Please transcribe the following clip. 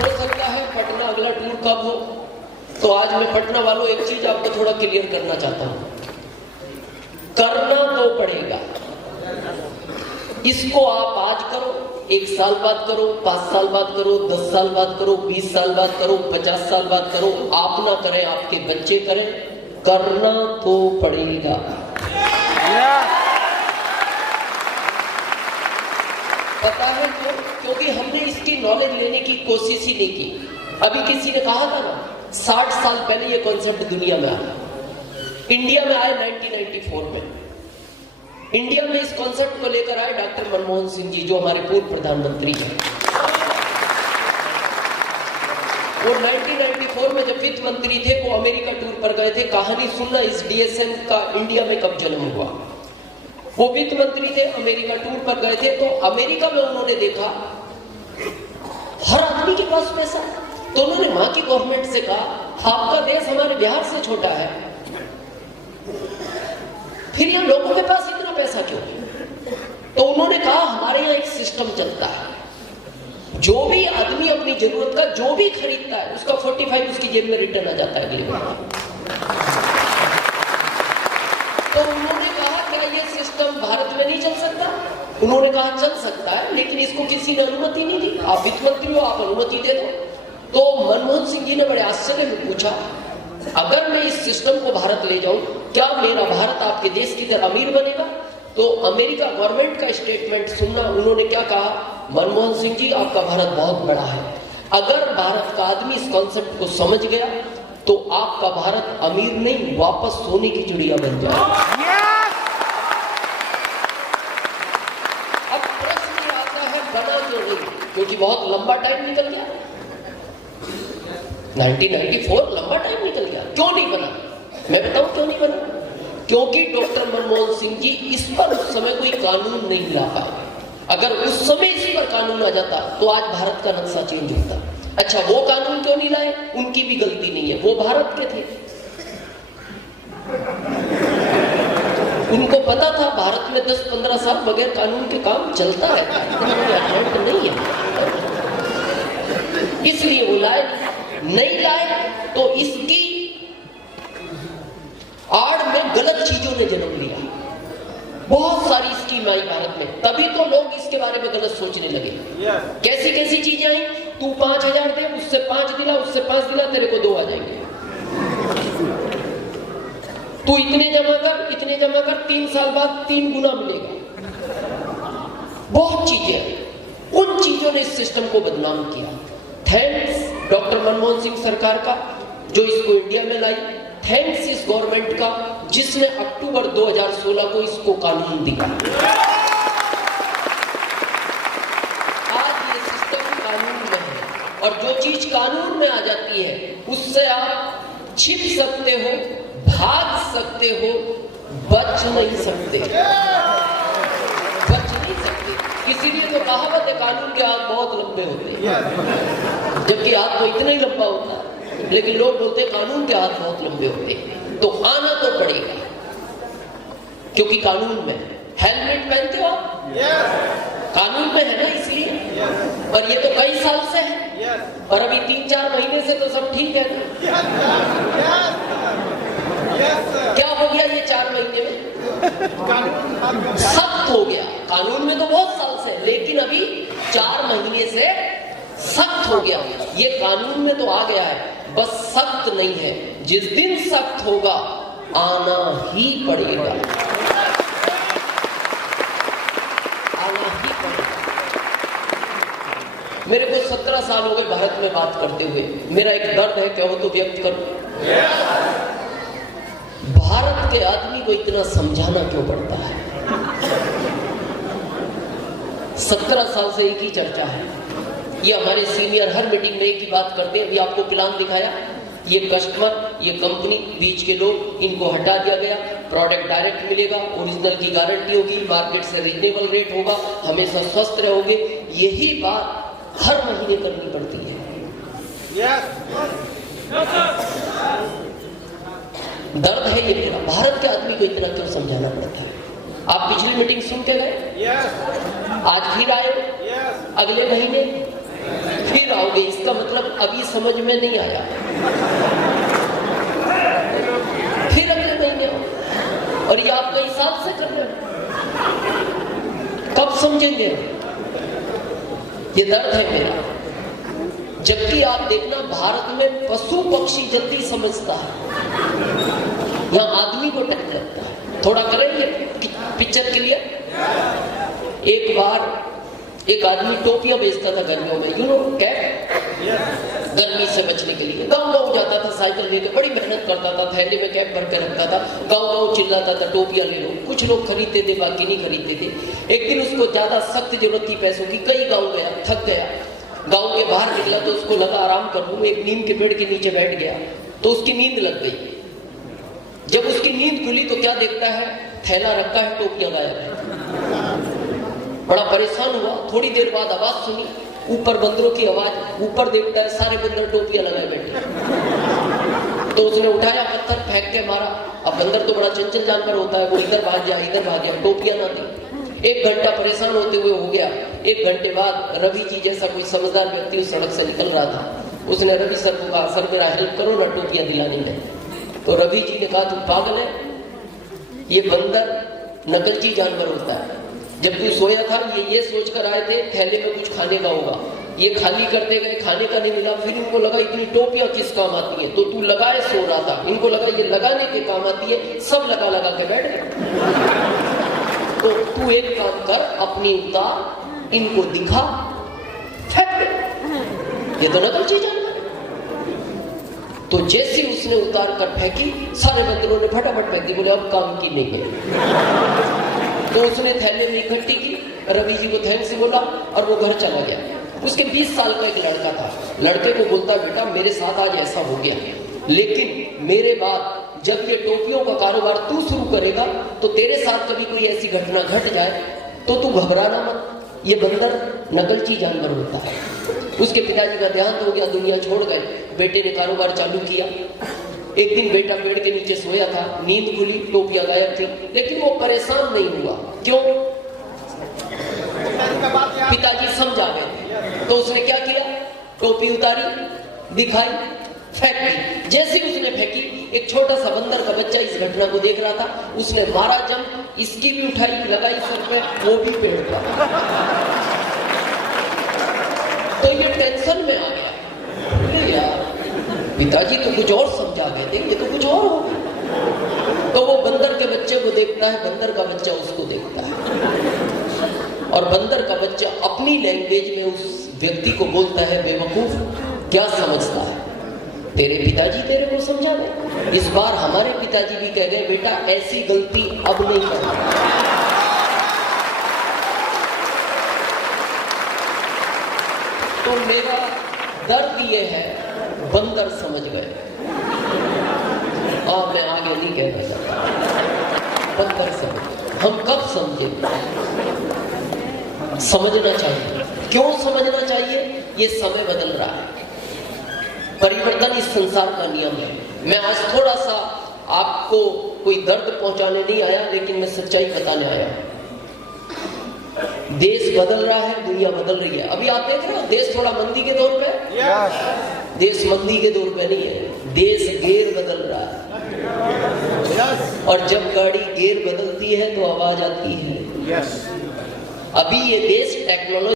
हो सकता है पटना अगला टूर कब हो, तो आज मैं पटना वालों एक चीज आपको थोड़ा क्लियर करना चाहता हूं, करना तो पड़ेगा। इसको आप आज करो, 1 साल बाद करो, 5 साल बाद करो, 10 साल बाद करो, 20 साल बाद करो, 50 साल बाद करो, आप ना करें आपके बच्चे करें, करना तो पड़ेगा। पता है क्यों? क्योंकि हमने इसकी नॉलेज लेने की कोशिश ही नहीं की। अभी किसी ने कहा था ना 60 साल पहले ये कॉन्सेप्ट दुनिया में आया, इंडिया में आया 1994 में। इंडिया में इस कॉन्सेप्ट को लेकर आए डॉक्टर मनमोहन सिंह जी, जो हमारे पूर्व प्रधानमंत्री हैं। वो 1994 में जब वित्त मंत्री थे, वो अमेरिका टूर पर गए थे। कहानी सुनना इस डीएसएम का इंडिया में कब जन्म हुआ। वो वित्त मंत्री थे, अमेरिका टूर पर गए थे, तो अमेरिका में उन्होंने देखा हर आदमी के पास पैसा। तो उन्होंने वहां की गवर्नमेंट से कहा आपका देश हमारे बिहार से छोटा है, फिर यहाँ लोगों के पास इतना पैसा क्यों? तो उन्होंने कहा हमारे यहाँ एक सिस्टम चलता है, जो भी आदमी अपनी जरूरत का जो भी खरीदता है उसका 45 उसकी जेब में रिटर्न आ जाता है अगले महीने। तो उन्होंने कहा क्या ये सिस्टम भारत में नहीं चल सकता? उन्होंने कहा चल सकता है, लेकिन इसको किसी ने अनुमति नहीं दी। आप वित्त मंत्री हो, आप अनुमति दे दो। तो मनमोहन सिंह जी ने बड़े आश्चर्य में पूछा अगर मैं इस सिस्टम को भारत ले जाऊं, क्या मेरा भारत आपके देश की तरह अमीर बनेगा? तो अमेरिका गवर्नमेंट का स्टेटमेंट सुनना, उन्होंने क्या कहा, मनमोहन सिंह जी आपका भारत बहुत बड़ा है, अगर भारत का आदमी इस कॉन्सेप्ट को समझ गया तो आपका भारत अमीर नहीं वापस सोने की चिड़िया बन जाएगा। अब प्रश्न आता है बना क्यों नहीं? क्योंकि बहुत लंबा टाइम निकल गया, 1994 लंबा टाइम निकल गया। क्यों नहीं बना? मैं बताऊं क्यों नहीं बना। क्योंकि डॉक्टर मनमोहन सिंह जी इस पर उस समय कोई कानून नहीं ला पाए। अगर उस समय इस पर कानून आ जाता तो आज भारत का नक्शा चेंज होता। अच्छा, वो कानून क्यों नहीं लाए? उनकी भी गलती नहीं है, वो भारत के थे। उनको पता था भारत में 10-15 साल बगैर कानून के काम चलता रहता है, नहीं है, इसलिए वो लाए। नहीं लाए तो इसकी आड़ में गलत चीजों ने जन्म लिया। बहुत सारी स्कीम आई भारत में, तभी तो लोग इसके बारे में गलत सोचने लगे। कैसी कैसी चीजें आई, तू 5,000 दे, उससे 5 दिला, उससे 5 दिला, तेरे को 2 आ जाएंगे। तू इतने जमा कर 3 साल बाद 3 गुना मिलेगा। बहुत चीजें, उन चीजों ने इस सिस्टम को बदनाम किया। थैंक्स डॉक्टर मनमोहन सिंह सरकार का जो इसको इंडिया में लाई। थैंक्स इस गवर्नमेंट का जिसने अक्टूबर 2016 को इसको कानून दिया। आज ये सिस्टम कानून में है, और जो चीज कानून में आ जाती है उससे आप छिप सकते हो, भाग सकते हो, बच नहीं सकते। इसीलिए तो कहावत है कानून के हाथ बहुत लंबे होते हैं, जबकि हाथ तो इतना ही लंबा होता है, लेकिन लोग बोलते हैं कानून के हाथ बहुत लंबे होते हैं। तो आना तो पड़ेगा, क्योंकि कानून में हेलमेट पहनते हो आप, कानून में है ना, इसलिए। और ये तो कई साल से है, और अभी 3-4 महीने से तो सब ठीक है ना। क्या हो गया ये 4 महीने में? सख्त हो गया। कानून में तो बहुत साल से, लेकिन अभी 4 महीने से सख्त हो गया। ये कानून में तो आ गया है, बस सख्त नहीं है। जिस दिन सख्त होगा आना ही पड़ेगा, आना ही पड़ेगा। मेरे को 17 साल हो गए भारत में बात करते हुए। मेरा एक दर्द है, क्या हो तो व्यक्त करूं। भारत के आदमी को इतना समझाना क्यों पड़ता है? 17 साल से एक ही चर्चा है। ये हमारे सीनियर हर मीटिंग में एक ही बात करते हैं। अभी आपको प्लान दिखाया, ये कस्टमर, ये कंपनी, बीच के लोग, इनको हटा दिया गया। प्रोडक्ट डायरेक्ट मिलेगा, ओरिजिनल की गारंटी होगी, मार्केट से रीजनेबल रेट होगा, हमेशा स्वस्थ रहोगे। यही बात हर महीने करनी पड़ती है। दर्द है ये मेरा। भारत के आदमी को इतना क्यों समझाना पड़ता है? आप पिछली मीटिंग सुन के गए, आज फिर आए, अगले महीने फिर आओ। आओगे, इसका मतलब अभी समझ में नहीं आया, फिर अगले महीने आओ, और ये आपका हिसाब से कर रहे हो। कब समझेंगे? ये दर्द है मेरा। जबकि आप देखना, भारत में पशु पक्षी जल्दी समझता है, यहाँ आदमी को टाइम लगता है। थोड़ा करेंगे पिक्चर के लिए। एक बार एक आदमी टोपियां बेचता था गर्मियों में, यू नो कैप, गर्मी से बचने के लिए। गाँव गाँव जाता था साइकिल लेके, बड़ी मेहनत करता था, थैले में कैप भर के रखता था, गाँव गाँव चिल्लाता था टोपियां ले लो। कुछ लोग खरीदते थे, बाकी नहीं खरीदते थे। एक दिन उसको ज्यादा सख्त जरूरत थी पैसों की, कई गाँव गया, थक गया, गाँव के बाहर निकला तो उसको लगा आराम कर लूं, एक नीम के पेड़ के नीचे बैठ गया तो उसकी नींद लग गई। जब उसकी नींद खुली तो क्या देखता है, थैला रखा है, टोपियां गायब है। बड़ा परेशान हुआ। थोड़ी देर बाद आवाज सुनी, ऊपर बंदरों की आवाज। ऊपर देखता है सारे बंदर टोपियां लगाए बैठे। तो उसने उठाया, पत्थर फेंक के मारा। अब बंदर तो बड़ा चंचल जानवर होता है, वो इधर भाग गया, इधर भाग गया, टोपियां ना दी। 1 घंटा परेशान होते हुए हो गया। 1 घंटे बाद रवि जी जैसा कोई समझदार व्यक्ति उस सड़क से निकल रहा था। उसने रवि सर को कहा, सर मेरा हेल्प करो ना टोपियां दिलाने में। तो रवि जी ने कहा, तुम पागल है, ये बंदर नकलची जानवर होता है। जब तू सोया था ये सोच कर आए थे थैले में कुछ खाने का होगा, ये खाली करते गए, खाने का नहीं मिला। फिर इनको लगा इतनी टोपियां किस काम आती है, तो तू लगाए सो रहा था, इनको लगा ये लगाने के काम आती है, सब लगा लगा के बैठ गए। तो तू एक काम कर, अपनी उतार, इनको दिखा, फेंक दे। ये तो नकलची जानवर। तो जैसे उसने उतार कर फेंकी, सारे बंदरों ने फटाफट फेंक दी, बोले अब काम की नहीं है। तो उसने थैले में इकट्ठी की, रवि जी को थैंक्स बोला और वो घर चला गया। उसके 20 साल का एक लड़का था। लड़के को बोलता, बेटा मेरे साथ आज ऐसा हो गया, लेकिन मेरे बाद जब ये टोपियों का कारोबार तू शुरू करेगा तो तेरे साथ कभी कोई ऐसी घटना घट जाए तो तू घबराना मत, ये बंदर नकलची जानवर होता है। उसके पिताजी का देहांत हो गया, दुनिया छोड़ गए। बेटे ने कारोबार चालू किया। एक दिन बेटा पेड़ के नीचे सोया था, नींद खुली, टोपियां गायब थी, लेकिन वो परेशान नहीं हुआ। क्यों? पिताजी समझा गए। तो उसने क्या किया, टोपी उतारी, दिखाई, फेंक दी। जैसे उसने फेंकी, एक छोटा सा बंदर का बच्चा इस घटना को देख रहा था, उसने मारा जंप, इसकी भी उठाई, लगाई सर पे, वो भी पेड़ पर। तो ये टेंशन में आ गया, यार पिताजी तो कुछ और समझा गए थे, ये तो कुछ और हो गया। तो वो बंदर के बच्चे को देखता है, बंदर का बच्चा उसको देखता है, और बंदर का बच्चा अपनी लैंग्वेज में उस व्यक्ति को बोलता है, बेवकूफ, क्या समझता है, तेरे पिताजी तेरे को समझा गए। इस बार हमारे पिताजी भी कह गए, बेटा ऐसी गलती अब नहीं करना। तो मेरा दर्द ये है, बंदर समझ गए। मैं आगे नहीं कहना चाहता, बंदर समझ। हम कब समझे? समझना चाहिए। क्यों समझना चाहिए? ये समय बदल रहा है, परिवर्तन इस संसार का नियम है। मैं आज थोड़ा सा आपको कोई दर्द पहुंचाने नहीं आया, लेकिन मैं सच्चाई बताने आया। देश बदल रहा है, दुनिया बदल रही है। अभी आप देख रहे हो देश थोड़ा मंदी के दौर पे, देश मंदी के दौर पे नहीं है, देश गियर बदल रहा है। और जब गाड़ी गियर बदलती है तो आवाज आती है। अभी ये देश टेक्नोलॉजी